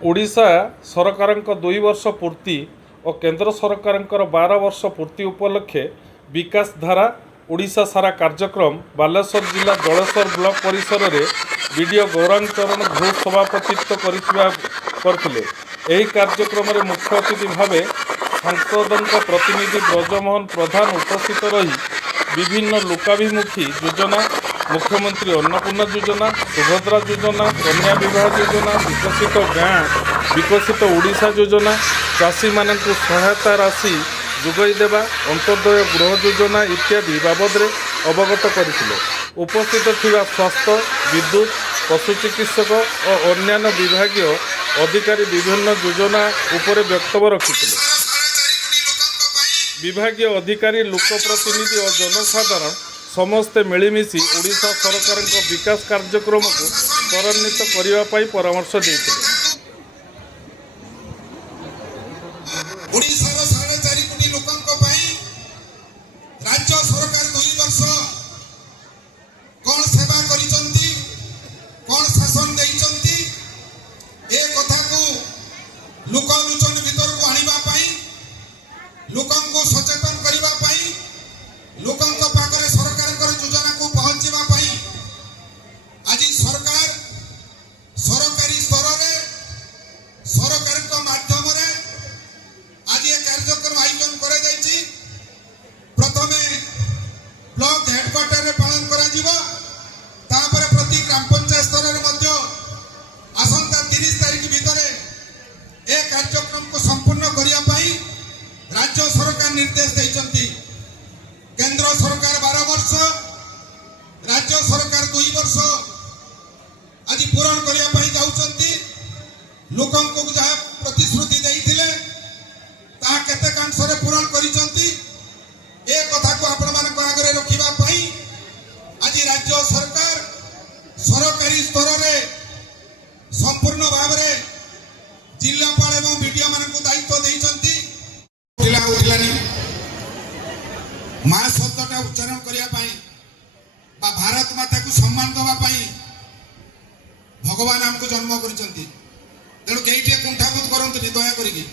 ओडिशा सरकार 2 वर्ष पूर्ति और केंद्र सरकार 12 वर्ष पूर्ति उपलक्षे विकास धारा ओडिशा सारा कार्यक्रम बालेश्वर जिला जलेश्वर ब्लॉक परिसर में बीडीओ गौरांग चरण घोष सभापतित्व करथिले। एही कार्यक्रम में मुख्य अतिथि भाव सांसदों प्रतिनिधि ब्रजमोहन प्रधान उपस्थित रही विभिन्न लोकाभिमुखी योजना मुख्यमंत्री अन्नपूर्णा योजना सुभद्रा योजना कन्या विवाह योजना विकसित गाँ विकसित ओडिशा योजना चाषी मानक सहायता राशि जोगाई देवा अंत्योदय गृह योजना इत्यादि बाबद अवगत करथिले। उपस्थित थिबा स्वास्थ्य विद्युत पशु चिकित्सक और अन्यान्य विभागीय अधिकारी विभिन्न योजना उपर वक्तव्य रखिथिले। विभागीय अधिकारी लोकप्रतिनिधि और जनसाधारण समस्ते मिलमिशि ओडिशा सरकार विकास कार्यक्रम को त्वरान्वित करने परामर्श देते। राज्य सरकार 2 वर्ष कौन सेवा करिसंती कौन शासन देइसंती ए कथा को लोक लोचन भीतर को आनिबा पाई लोकन को सचेतन करिबा पाई लोकन को पाखरे सरकार योजना को पहुंचीबा पाई आज सरकार सरकारी स्तर रे सरकार को माध्यम रे आज ये कार्यक्रम आयोजन करा जायछि। प्रथमे ब्लॉक हेडक्वार्टर रे पालन करा जीवो तापर प्रति ग्राम पंचायत स्तर रे मध्य आसंता 30 तारीख भीतर ए कार्यक्रम को संपूर्ण करिया पाई राज्य सरकार निर्देश दैछंती। केंद्र सरकार 12 वर्ष राज्य सरकार 2 वर्ष आज पूरण करिया पाई जाउछंती। लोकन को जहा प्रतिश्रुति दैथिले ता केते कांसरे पूरण करिसंती ए कथा को आपण मान आगे रखिबा पाई आज राज्य सरकार सरकारी स्तर रे संपूर्ण भाव रे जिलापाल एवं मीडिया मान को दायित्व दैछंती। जिला उठलानी मां शब्दटा उच्चारण करिया पाई बा भारत माता को सम्मान दवा पाई भगवान हमको जन्म करिसंती। तेणु केइटे कुंठाबोध करंतु दया करिके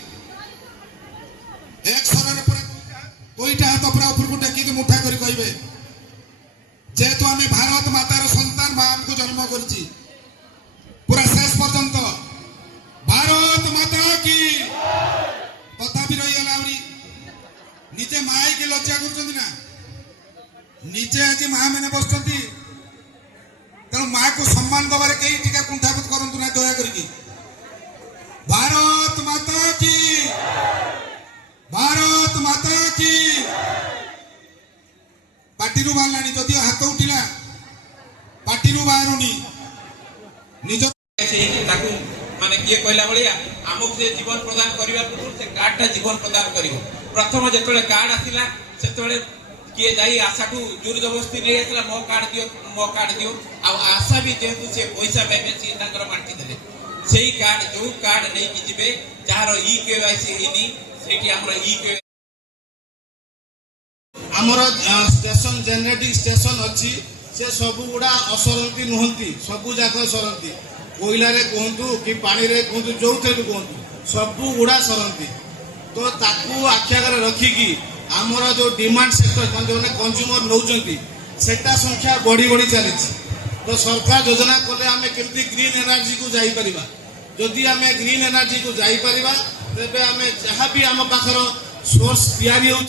एक सरन पर कोईटा हाथ अपना ऊपर को टेकी मुठा करी कहबे जेहेतु आम भारत मातार संतान मां हमको जन्म करछि पूरा शेष पर्यंत भारत माता की तथापि रही गलावरी निजे माई के लज्जा करछंती ना निजे आज मां मैंने बसछंती। तेणु मां को सम्मान दबारे कई टिका कुंठाबोध करंतु ना दया करिकी भारत माता की भारत माता की पार्टी बाहर जदि हाथ उठिला पार्टी बाहरुनी निज माने किए कहला भलिया आमको से जीवन प्रदान करबा पूर्व से कार्डटा जीवन प्रदान करिवो। प्रथम जेतले कार्ड आसिला सेतले किए जाई आशा को जोर जबरदस्ती नहीं आसला मो कार्ड दियो आ आशा भी जेतु से पैसा पाइबे से ताकर बांटी देले सेही कार्ड जो कार्ड नहीं कि जिबे जहार ई केवाईसी इनी सेठी हमर ई के आमर स्टेशन जेनेरेटिंग स्टेशन अच्छी से सब गुड़ा असरती नुहंती सबू जाक सरती कोईला रे कहतु कि पानी रे कहतु जो थे कहतु सबू गुड़ा सरती। तो ताकू आख्यागर रखिकी आमर जो डिमांड सेक्टर जो कंज्यूमर नौचंती सेटा संख्या बढ़ी बढ़ी चली। तो सरकार योजना कले आम केमती ग्रीन एनर्जी को जाई परिबा जदि आम ग्रीन एनर्जी को जाई परिबा तेबे आम जहाँ भी आम पाखर सोर्स तैयारी हो